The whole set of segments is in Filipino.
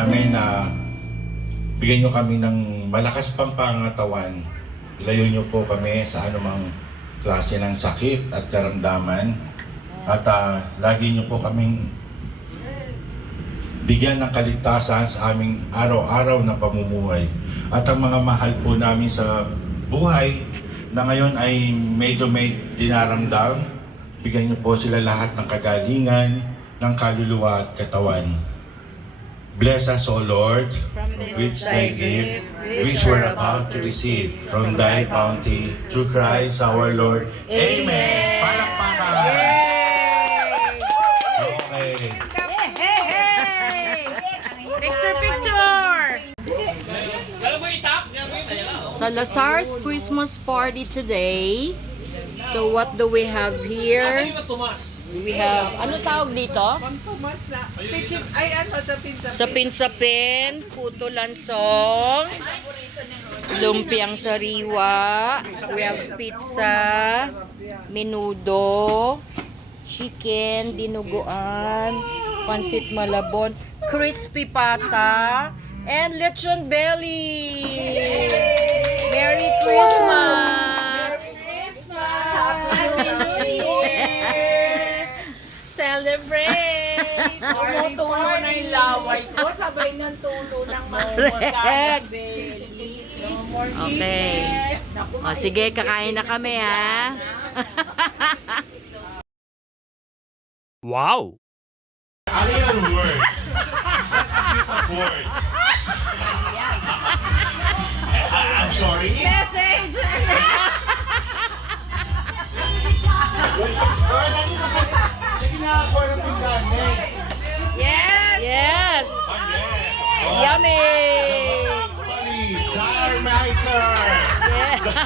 namin na bigyan nyo kami ng malakas pang pangatawan. Ilayo nyo po kami sa anumang klase ng sakit at karamdaman. At lagi nyo po kaming bigyan ng kaligtasan sa aming araw-araw na pamumuhay. At ang mga mahal po namin sa buhay na ngayon ay medyo may dinaramdam, bigyan niyo po sila lahat ng kagalingan, ng kaluluwa at katawan. Bless us, O Lord, which thy gift, which we're about to receive from thy bounty, through Christ our Lord. Amen! Palakpakan! Okay. Picture! Salazar's Christmas party today. So what do we have here? We have, ano tawag dito? Sapin-sapin, puto lansong, lumpiang sariwa, we have pizza, menudo, chicken, dinuguan, pansit malabon, crispy pata, and lechon belly. Merry Christmas! Happy New Year! Celebrate! Tumutulo na yung laway ko, sabay ng tulo ng mamumagkakang belly. No more Okay. O, sige, kakain na kami, ha? Wow! Ano yung word? Let's keep up words. I'm sorry. Message! Sige na ako ng pizza. Next. Yes! Yes! Oh, Yummy! Funny. Jar maker. Yeah. The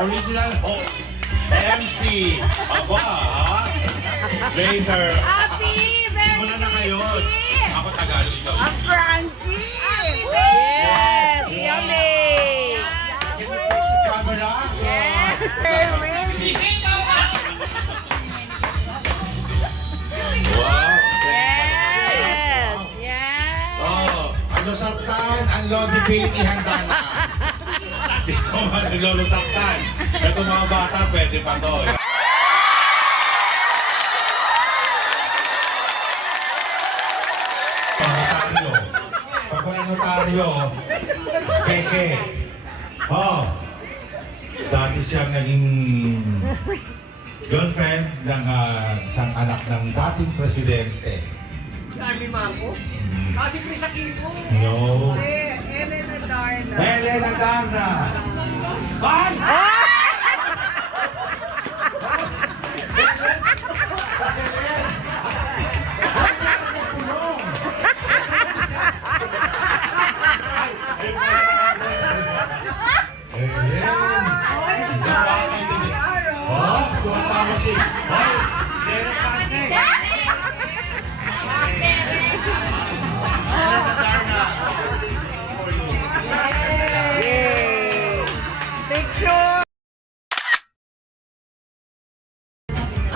original MC. Aba. Later. Happy! Simulan na ngayon. Ako Tagalog ikaw. Ang crunchy! Yes! Yummy! Camera. Yes! Wow. Yes! Yes! Oh, ang lusaktan, ang Lodi Pin, ihanda na. Sino man naglulosaktan? Ito mga bata, pwede pa to. Notaryo. Pag wala notaryo, peke. Oh, dati siyang naging girlfriend ng isang anak ng dating presidente. Dami mako? Kasi Chris Aquino. No. Elena Darna. Elena Darna. Ay!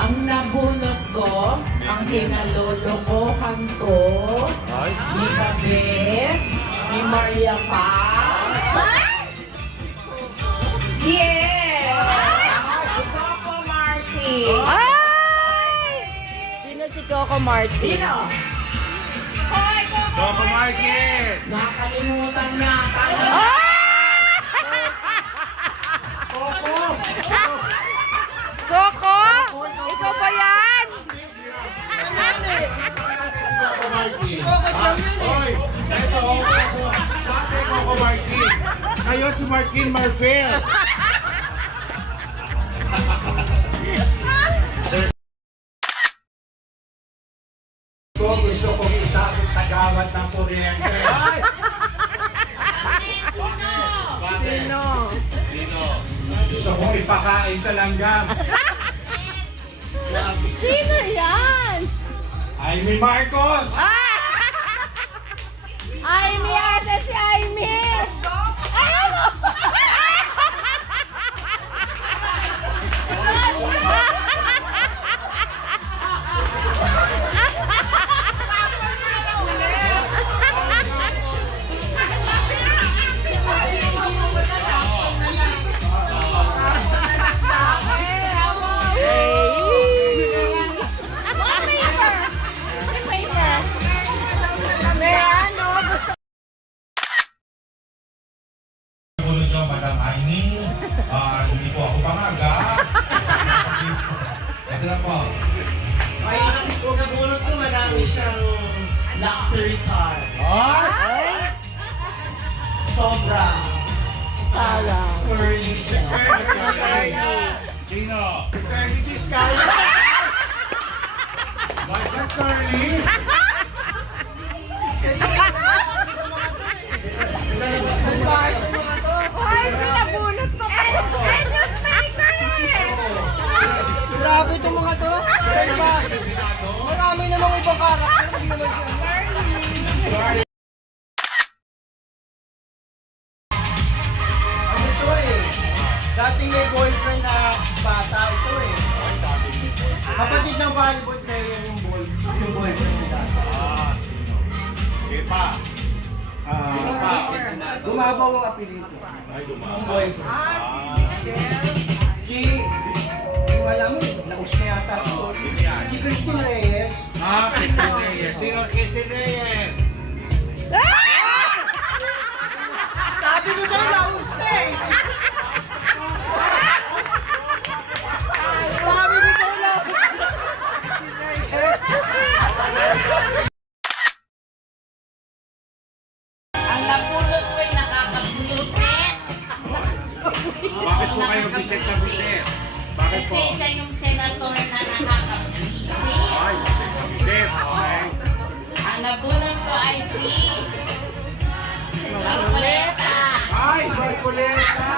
Ang nabunot ko, ang kinalolokohan ko, ni Babet, ni Maria Paz. Yes! Si Coco Martin. Ay! Sino si Coco Martin? Sino? Hoy, Coco Market! nakalimutan niya. Ah! Coco? Ikaw ba yan? Coco Martin. Hoy! Ito, sabi Coco Martin. Kayo si Martin Marfil. Sir, gusto kong isabot sa gawad ng kuryente. Sino? Gusto kong ipakain sa langgam. Sino yan? Amy Marcos! Amy ate si Amy! siyang luxury car. Sobra. Curly siya. Sino? Si Sky. Bakit Curly? Ay, pinabunot mo pa. Ay, newsmaker eh! Grabe itong mga to. Diba? Marami namang ibang karakter. Hindi naman siya. Ano ito eh? Dating may boyfriend na bata ito eh. Kapatid ng volleyball player yung boyfriend nila. Sige pa. Gumabaw ang apelyido. Ang boyfriend. Si, wala mo, naus na yata ito. Si Christine Reyes. Christine Reyes. Sino Christine Reyes? Sabi ko sa'yo, naus na eh. Sabi ko sa'yo, naus na. Ang napulot ko ay nakakapulutin. Bakit po kayo bisit na bisit? Bakit po? Kasi siya yung senator na nakakapulisin. Ay, bisit na bisit. Okay. Ang napulot ko ay si Marcoleta. Ay, Marcoleta!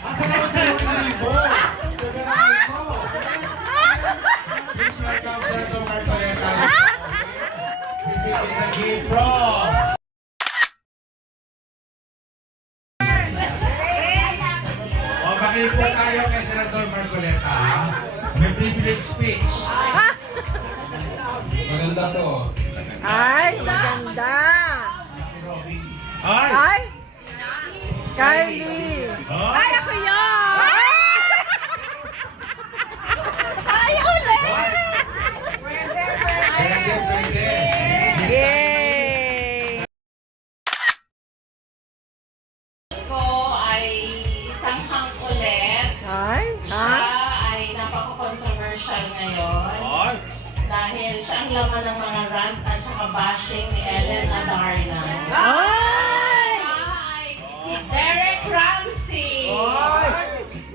Asa naman si Marcoleta? Please welcome Senator Marcoleta. Visiting the gift from... O, makinig po tayo kay Senator Marcoleta. May privilege speech. Maganda to. Ay, maganda. Ay! Ay, Kylie. Ay! Ako yun. Ay, ulit. Pwede, pwede. Yay. Ko ay isang hang ulit. Ay, Siya ay napaka-controversial ngayon. Ay! Dahil siya ang laman ng mga rant at saka bashing ni Ellen Adarna. Ay. Siya ay si Derek Ramsey.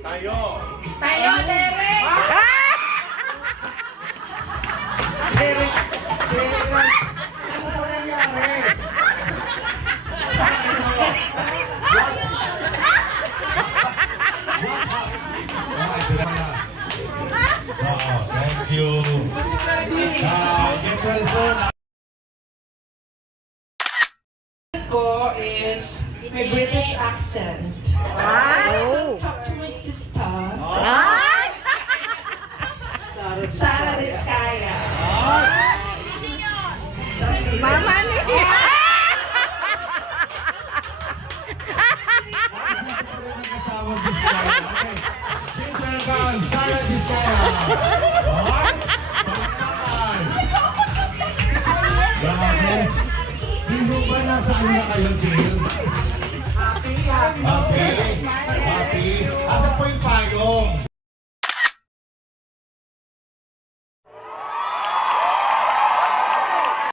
Tayo! Tayo, Derek! Ano po nangyari? Thank you. Person. Ko is may British accent. Oh. Talk to my sister. Ay. Sara Vizcaya. Mama niya. Kasama Vizcaya. Okay. Please welcome Sarah Vizcaya. Alright? Palakpakan. Grabe. Di mo ba nasaan na kayo, Jill?